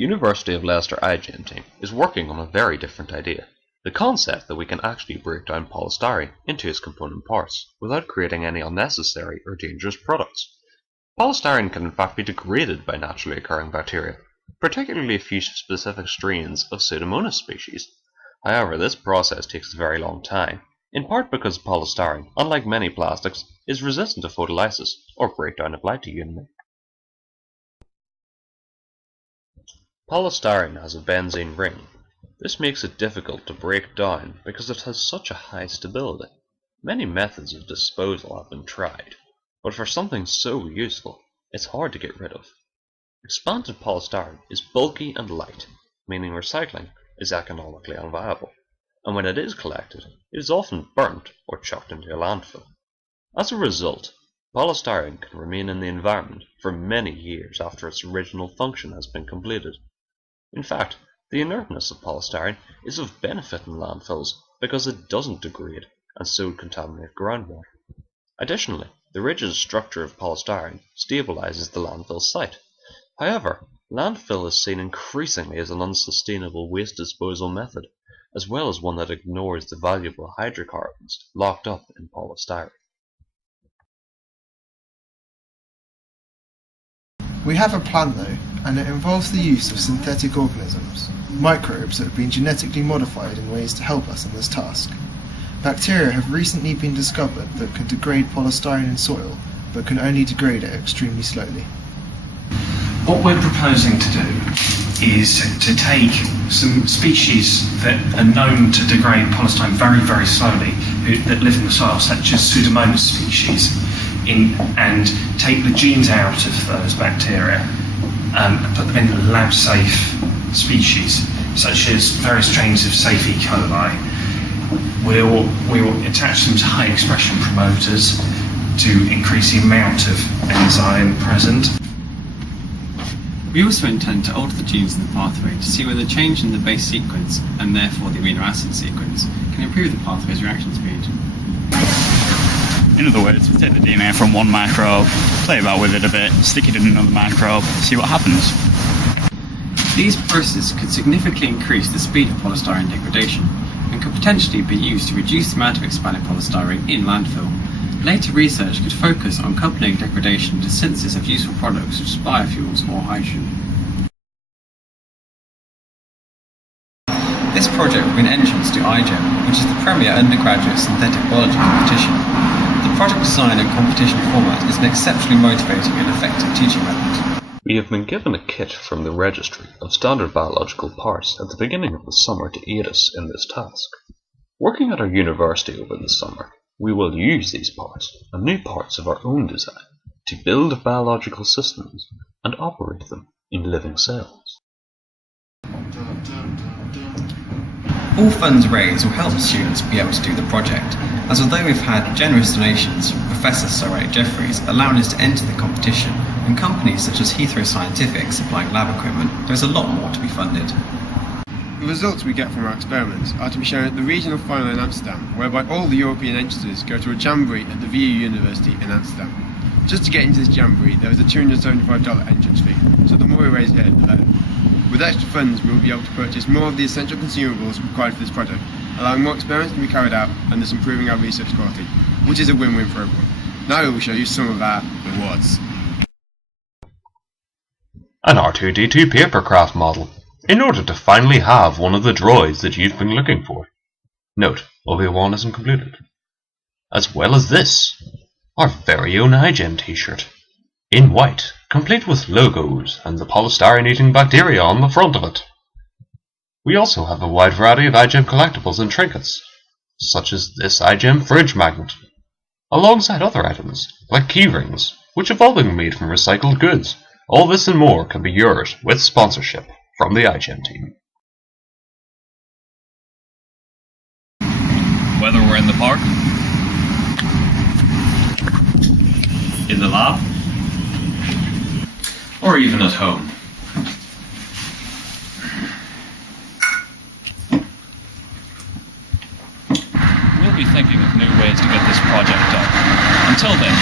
University of Leicester iGEM team is working on a very different idea. The concept that we can actually break down polystyrene into its component parts without creating any unnecessary or dangerous products. Polystyrene can in fact be degraded by naturally occurring bacteria, particularly a few specific strains of Pseudomonas species. However, this process takes a very long time, in part because polystyrene, unlike many plastics, is resistant to photolysis or breakdown of light to UV. Polystyrene has a benzene ring. This makes it difficult to break down because it has such a high stability. Many methods of disposal have been tried, but for something so useful, it's hard to get rid of. Expanded polystyrene is bulky and light, meaning recycling is economically unviable, and when it is collected, it is often burnt or chucked into a landfill. As a result, polystyrene can remain in the environment for many years after its original function has been completed. In fact, the inertness of polystyrene is of benefit in landfills because it doesn't degrade and so contaminate groundwater. Additionally, the rigid structure of polystyrene stabilizes the landfill site. However, landfill is seen increasingly as an unsustainable waste disposal method, as well as one that ignores the valuable hydrocarbons locked up in polystyrene. We have a plan though, and it involves the use of synthetic organisms, microbes that have been genetically modified in ways to help us in this task. Bacteria have recently been discovered that can degrade polystyrene in soil, but can only degrade it extremely slowly. What we're proposing to do is to take some species that are known to degrade polystyrene very, very slowly, that live in the soil, such as Pseudomonas species, and take the genes out of those bacteria and put them in lab-safe species, such as various strains of safe E. coli. We'll attach them to high-expression promoters to increase the amount of enzyme present. We also intend to alter the genes in the pathway to see whether change in the base sequence, and therefore the amino acid sequence, can improve the pathway's reaction speed. In other words, we take the DNA from one microbe, play about with it a bit, stick it in another microbe, see what happens. These processes could significantly increase the speed of polystyrene degradation, and could potentially be used to reduce the amount of expanded polystyrene in landfill. Later research could focus on coupling degradation to synthesis of useful products such as biofuels or hydrogen. This project will be an entrance to iGEM, which is the premier undergraduate synthetic biology competition. The project design and competition format is an exceptionally motivating and effective teaching method. We have been given a kit from the Registry of Standard Biological Parts at the beginning of the summer to aid us in this task. Working at our university over the summer, we will use these parts and new parts of our own design to build biological systems and operate them in living cells. All funds raised will help students be able to do the project, as although we've had generous donations from Professor Sir Ray Jeffreys allowing us to enter the competition, and companies such as Heathrow Scientific supplying lab equipment, there's a lot more to be funded. The results we get from our experiments are to be shown at the regional final in Amsterdam, whereby all the European entities go to a jamboree at the VU University in Amsterdam. Just to get into this jamboree, there is a $275 entrance fee, so the more we raise here, the better. With extra funds, we will be able to purchase more of the essential consumables required for this project, allowing more experiments to be carried out and thus improving our research quality, which is a win-win for everyone. Now we will show you some of our rewards. An R2-D2 papercraft model, in order to finally have one of the droids that you've been looking for. Note, Obi-Wan isn't completed. As well as this, our very own iGEM t-shirt, in white, complete with logos and the polystyrene-eating bacteria on the front of it. We also have a wide variety of iGEM collectibles and trinkets, such as this iGEM fridge magnet, alongside other items, like keyrings, which have all been made from recycled goods. All this and more can be yours with sponsorship from the iGEM team. Whether we're in the park, in the lab, or even at home. We'll be thinking of new ways to get this project done. Until then,